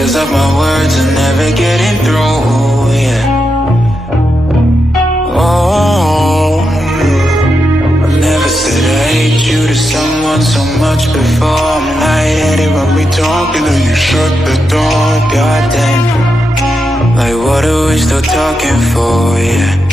feels like my words are never getting through, yeah. Oh, I've never said I hate you to someone so much before. I'm lightheaded when we talk, and then you shut the door. Goddamn, like what are we still talking for, yeah.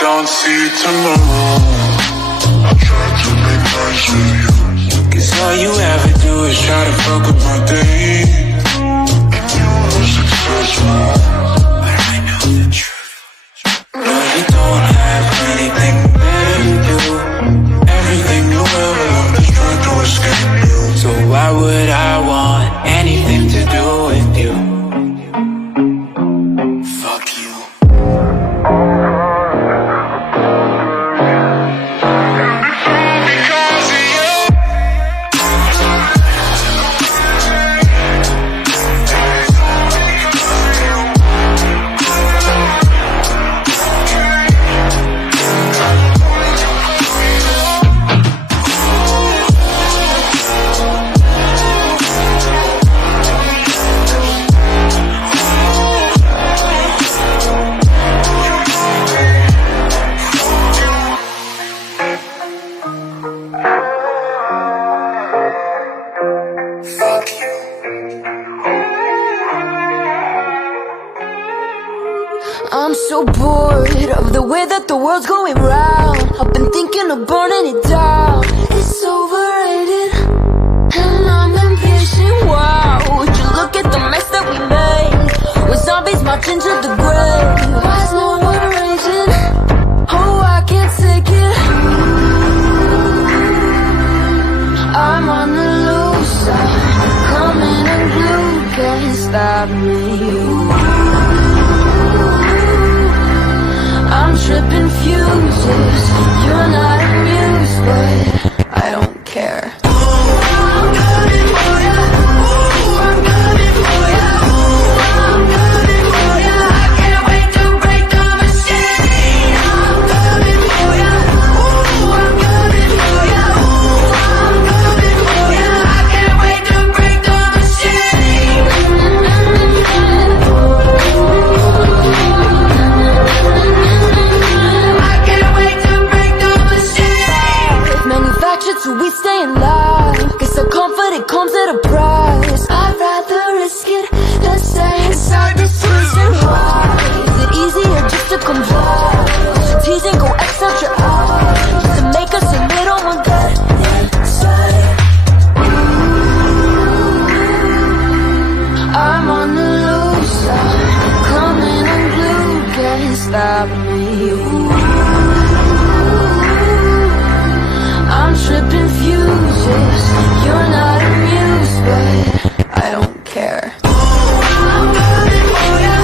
Don't see tomorrow. I try to make nice with you, 'cause all you ever do is try to fuck up my day. And you are successful, but I know the truth. No, you don't have anything better to do. Everything you ever loved is trying to escape you. So why would I want anything to do with you? Fuck you. I'm so bored of the way that the world's going round. I've been thinking of burning it down. It's overrated, and I'm impatient. Wow, would you look at the mess that we made? With zombies marching to the grave. Why's no one raging? Oh, I can't take it. I'm on the loose, I'm coming unglued. Can't stop me. I'm tripping fuses. You're not amused, but I don't care. I'm coming for ya. I'm coming for ya. I'm coming for ya. I can't wait to break the machine. I'm coming for ya. I'm coming for ya. I'm coming for ya. I can't wait to break the machine. So we stay in life. Guess the comfort, it comes at a price. I'd rather risk it than stay inside this prison. Why is it easier just to comply? To tease and go extra out, just to make us admit on one dead inside. I'm on the loose, I'm coming unglued. Can't stop me. I'm tripping fuses. You're not amused, but I don't care. I'm coming for ya.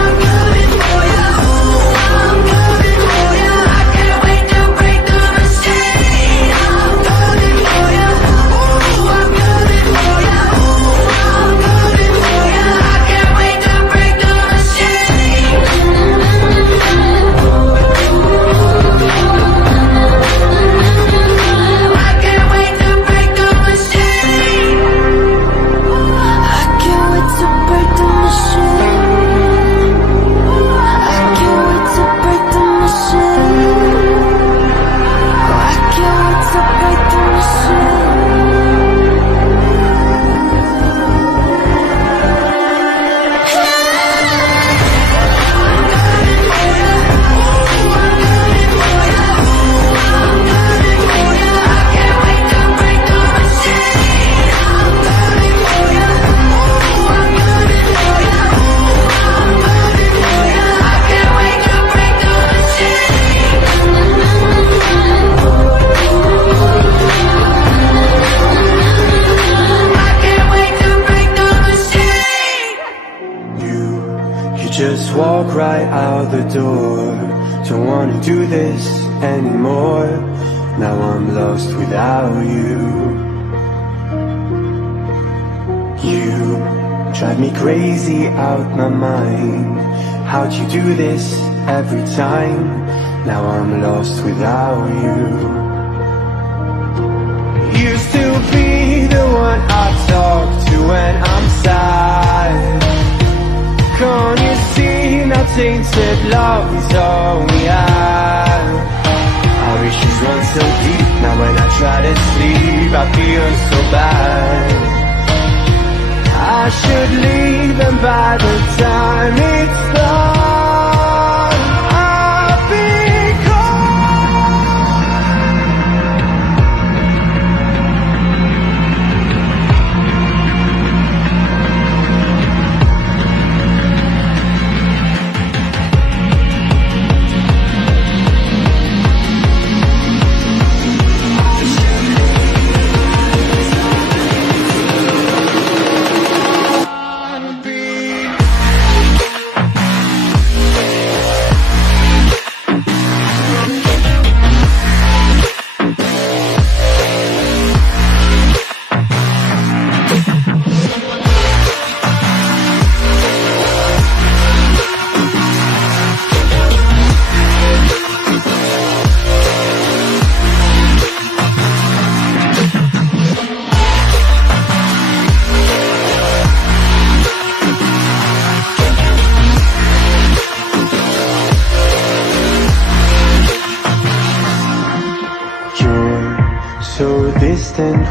I'm coming for ya. I'm coming for ya. I can't wait to break the machine. I'm coming for ya. I'm coming for ya. I'm coming for ya. I can't wait to break the machine. I can't wait to break the machine. right out the door. Don't wanna do this anymore. Now I'm lost without you. You drive me crazy out my mind. How'd you do this every time? Now I'm lost without you. Used to be the one I talk to when I'm sad. Can't you see now tainted love is all we have? Our issues run so deep, now when I try to sleep I feel so bad. I should leave, and by the time it's done I'll be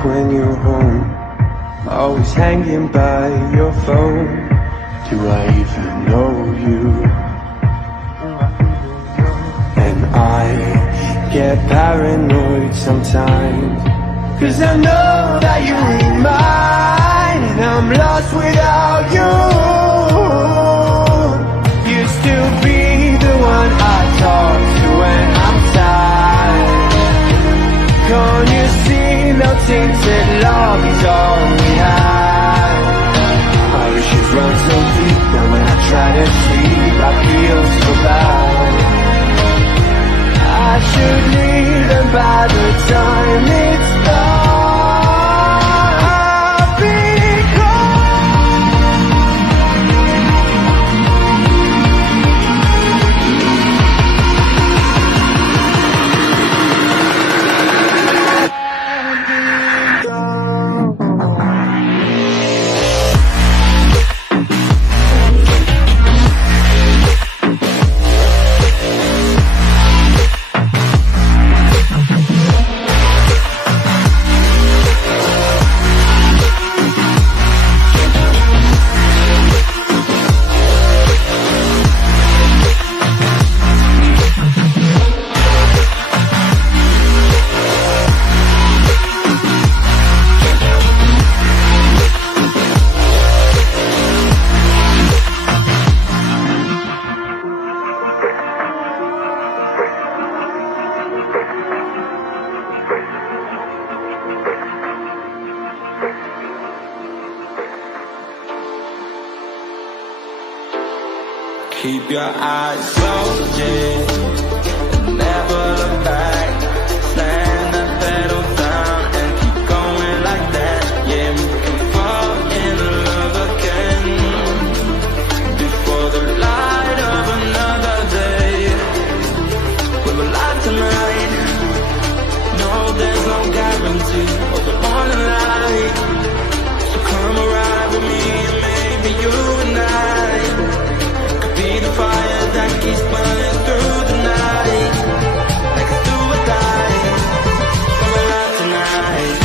when you're home, always hanging by your phone. Do I even know you? And I get paranoid sometimes, 'cause I know that you ain't mine, and I'm lost without you. Used to be the one I talk to when I'm tired. Can't you see now tainted love is all we have? Our issues run so deep, now when I try to sleep I feel so bad. I should leave, and by the time it's done I'll be keep your eyes closed, and never look back. Slam that pedal down and keep going like that. Yeah, we can fall in love again before the light of another day. We're alive tonight. No, there's no guarantee of the morning light. So come arrive with me, and maybe you and I be the fire that keeps burning through the night, like a do or die. Come alive tonight.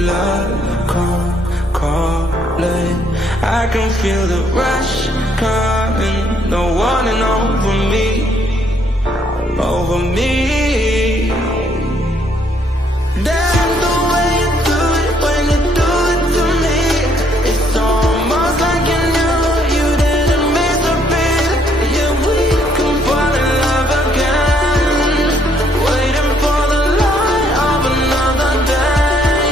love calling. I can feel the rush coming, no one and over me, over me. That's the way you do it when you do it to me. It's almost like you knew you didn't miss a beat. Yeah, we can fall in love again, waiting for the light of another day.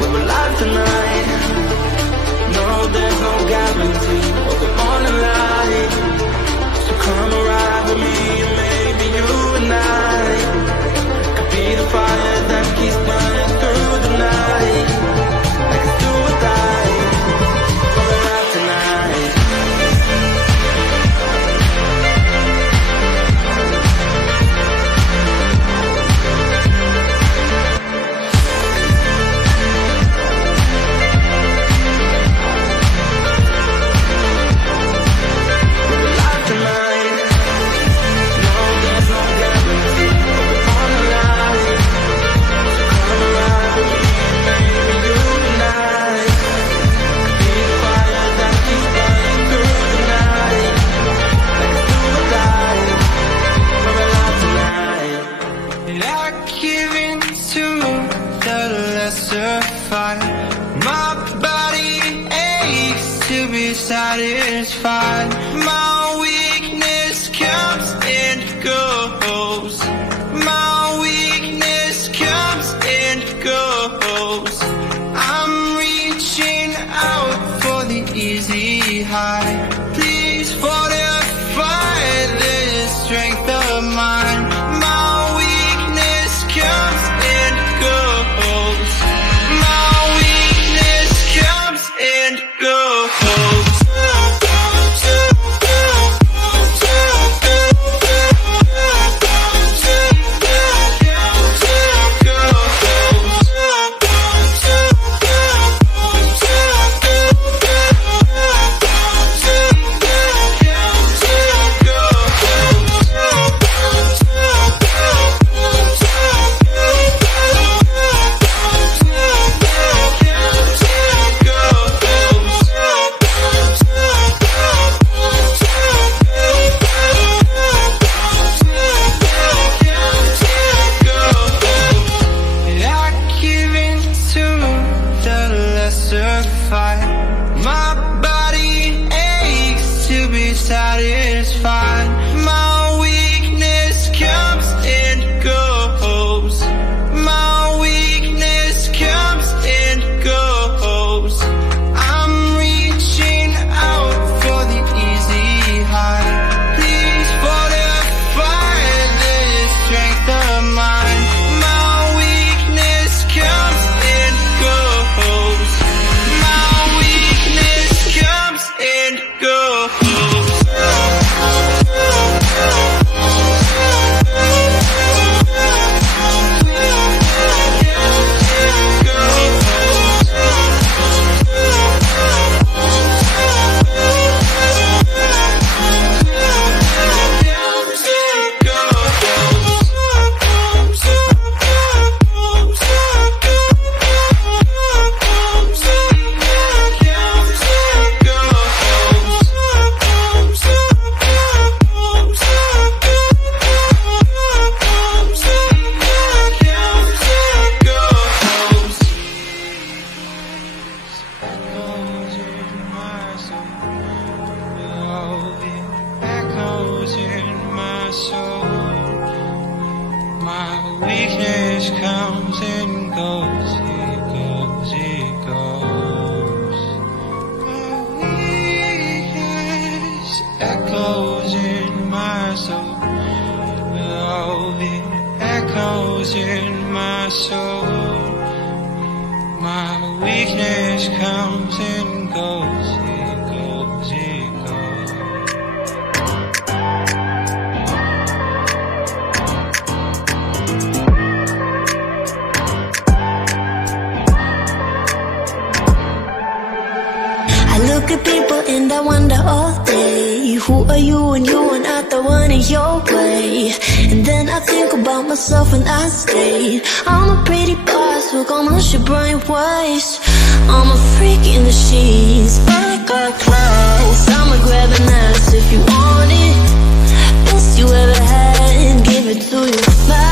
We're alive tonight. No, there's no guarantee of the morning light. So come ride with me, maybe you and I could be the fire that keeps burning through the night. Like a do or die, we're alive tonight. We're alive tonight. No, there's no guarantee of the morning light. Come ride with me, maybe you and I could be the fire that keeps burning through the night. Like a do or die, we're alive tonight. And I give in to the lesser fight. My body aches to be satisfied. My weakness comes and goes. My weakness comes and goes. I'm reaching out for the easy high. Please fortify this strength of mine. My weakness comes and goes. My weakness comes and goes. And I give in to the lesser fight. My body aches to be satisfied. My weakness comes and goes. My weakness comes and goes. I'm reaching out for the easy high. Please fortify this strength of mine. My weakness comes and goes. My weakness comes and goes. Echoes in my soul. My weakness comes and goes. It goes, it goes. My weakness echoes in my soul. Oh, it echoes in my soul. My weakness comes and goes. It goes, it goes. I look at people and I wonder all day, who are you and you are not the one in your way. And then I think about myself and I say, I'm a pretty boss, took almost your brain waves. I'm a freak in the sheets, but I got clothes. I'ma grab an ass if you want it. Best you ever had, give it to you fast.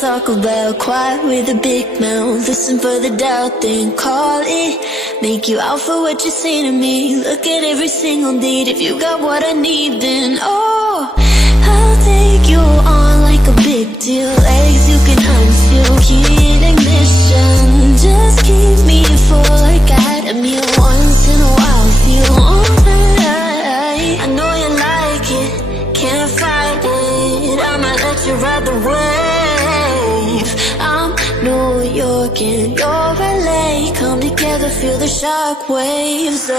Talk about quiet with a big mouth. Listen for the doubt, then call it. Make you out for what you say to me. Look at every single date. If you got what I need, then oh, I'll take you on like a big deal. Legs you can unseal, key in ignition. Just keep me full like I had a meal once in a while. Feel alright. I know you like it, can't fight it. I'ma let you ride the wave. I'm New York and you're LA. Come together, feel the shock waves.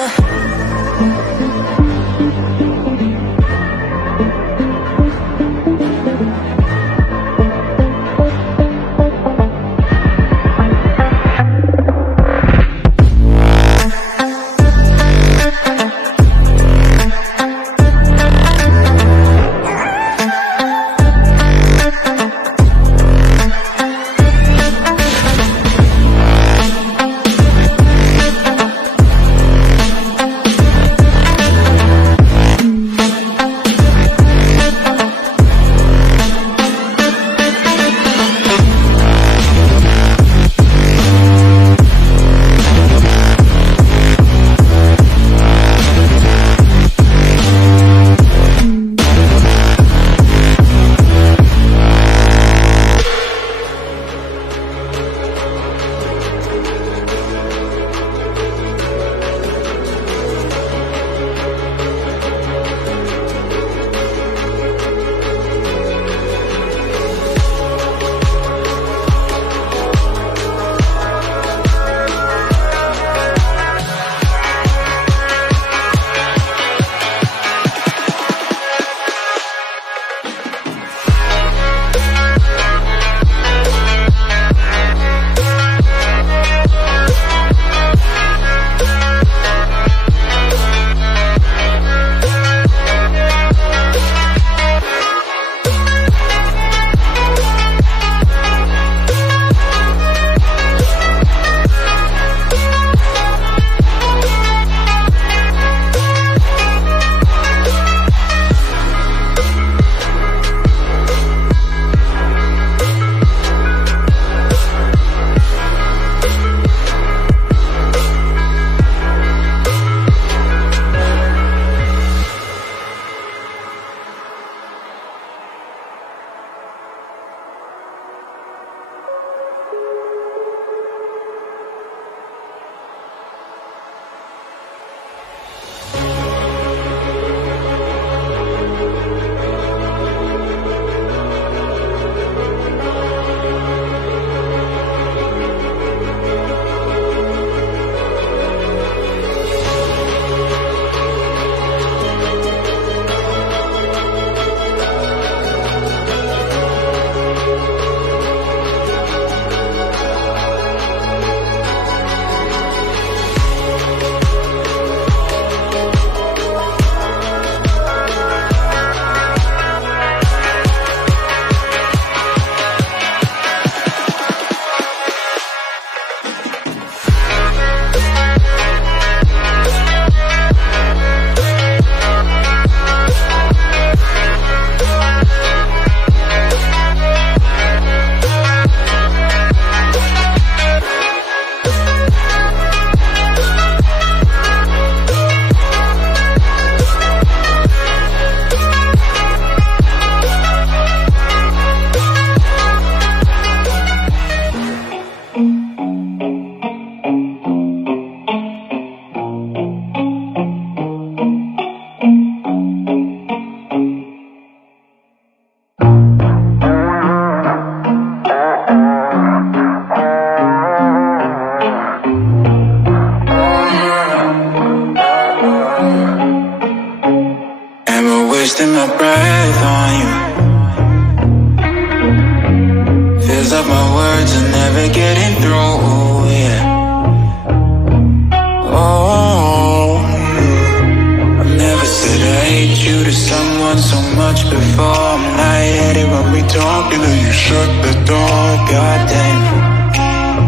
hate you to someone so much before. I'm lightheaded when we talk, and then you shut the door. Goddamn,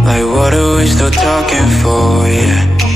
like what are we still talking for, yeah.